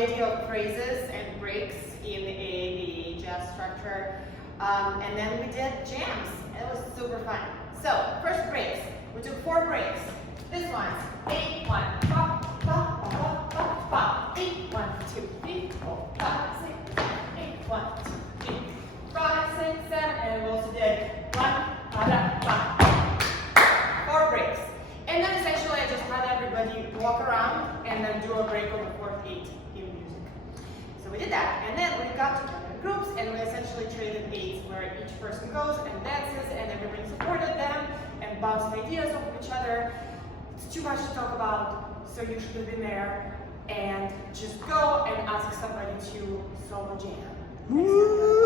the idea of phrases and breaks in the jazz structure. And then we did jams. It was super fun. So, first breaks. We took 4 breaks. This one's 8, 1, 5, 5, 8, 1, 2, 3, 4, 5, 6, 7, 8, 1, 2, 3, 5, 6, 7, and we also did 1, 4 breaks. And then essentially I just had everybody walk around and then do a break on the 4th 8 in music. So we did that, and then we got together in groups and we essentially traded 8s where each person goes and dances and everybody supported them and bounced ideas off of each other. It's too much to talk about, so you should have been there and just go and ask somebody to solo jam.